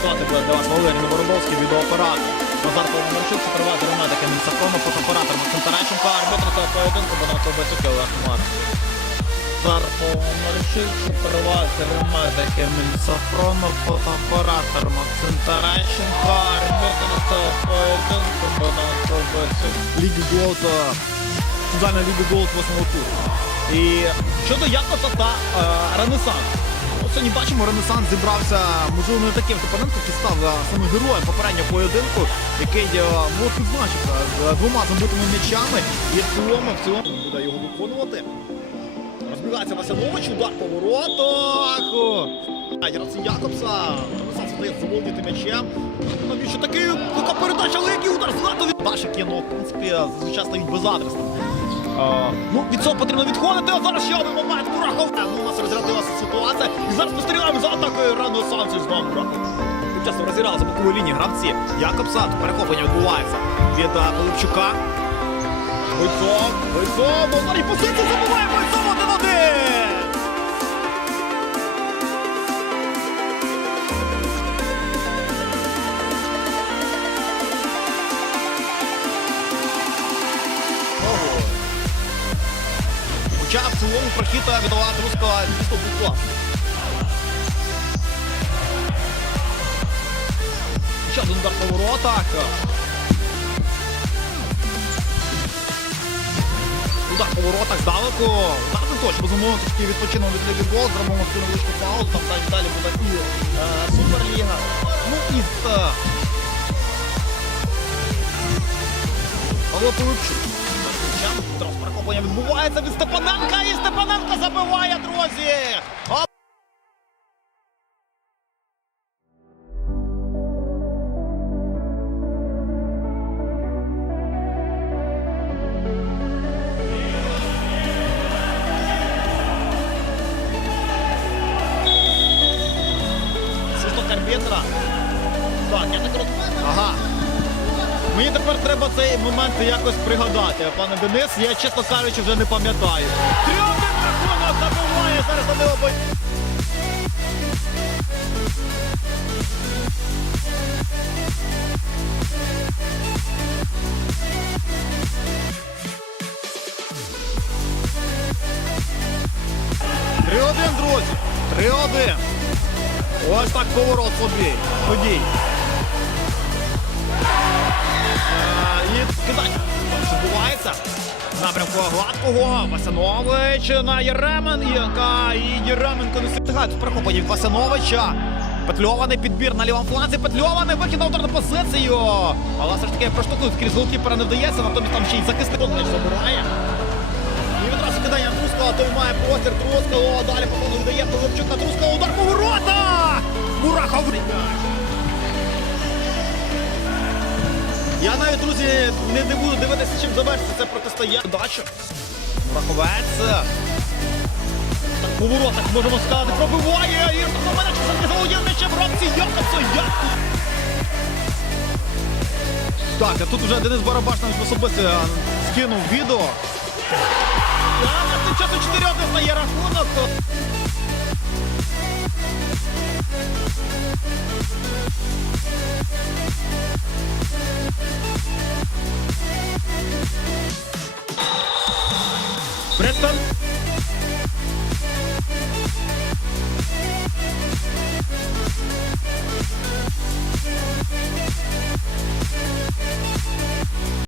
для вас Валерій Боробовський, відеооператор. Назар Павломарчук, супровайзер медики Мінсафрону, фотооператор Максим Таращенко, арбітр цього поєдинку Богдан Ковбасюк і Олег Хмар. Назар Павломарчук, супровайзер медики Мінсафрону, фотооператор Максим Таращенко, арбітр цього поєдинку Богдан Ковбасюк. Ліги Голд, Центральна Ліга Голд 8 туру. І щодо Якоса та е, Ренесанс. Сьогодні бачимо, Ренесанс зібрався, можливо, не таким опонентом, який став саме героєм попереднього поєдинку, який ну, от відзначився з двома забитими м'ячами. І в цілому, в цілому буде його виконувати. Розбігається Василович, удар по воротах. Якобса. Ренесанс вдає заволодіти м'ячем. Навіщо такий така передача, але який удар злато від Дашик є, ну, в принципі, зазвичай стоїть безадресно. Ну, від цього потрібно відходити, а зараз ще один момент. Курахов. Ну, у нас розрядилася ситуація. І зараз спостерігаємо за атакою Ренесансу знову Курахов. Тим часом розіграли за бокової лінії гравці. Якобса, перехоплення відбувається від а, Пилипчука. Бойцов, бойцов, удар і позицію забуває бойцов В прохід віддала Труска дійсно класний. Ще один удар по. Удар по воротах здалеку. Не точно, безумовно, трішки відпочинув від Ліги Гол, зробимо невеличку паузу, там далі, далі буде і е, Суперліга. Ну і е, Павло Пилипчук. Зараз перехоплення відбувається від Степаненка і Степаненко забиває, друзі! Свисток. Так, я так розумію. Ага. Мені тепер треба цей момент якось пригадати, пане Денис. Я, чесно кажучи, вже не пам'ятаю. Трьохний рахунок забиває зараз на нього. Три-один, друзі. Три-один. Ось так поворот подій. Напрямку гладкого. Васянович на Єременка. І Єременко не встигає. Тут перехоплення від. Петльований підбір на лівому фланзі. Петльований вихід на ударну позицію. Але все ж таки проштовхнути крізь голкіпера не вдається, натомість там ще й захисник м'яч забирає. І відразу кидання Трускала, той має простір Трускало. Далі по ходу віддає Пилипчук на Трускало. Удар по ворота! Мурахов. Я навіть, друзі, не, не буду дивитися, чим завершиться це протистояння. Дача. Мураховець. Так, по воротах можемо сказати, пробиває. І мене чи заволодів м'ячем Робці Якобсо. Як? Так, а тут вже Денис Барабаш навіть особисто скинув відео. А на тим 4 1 стає рахунок. Breton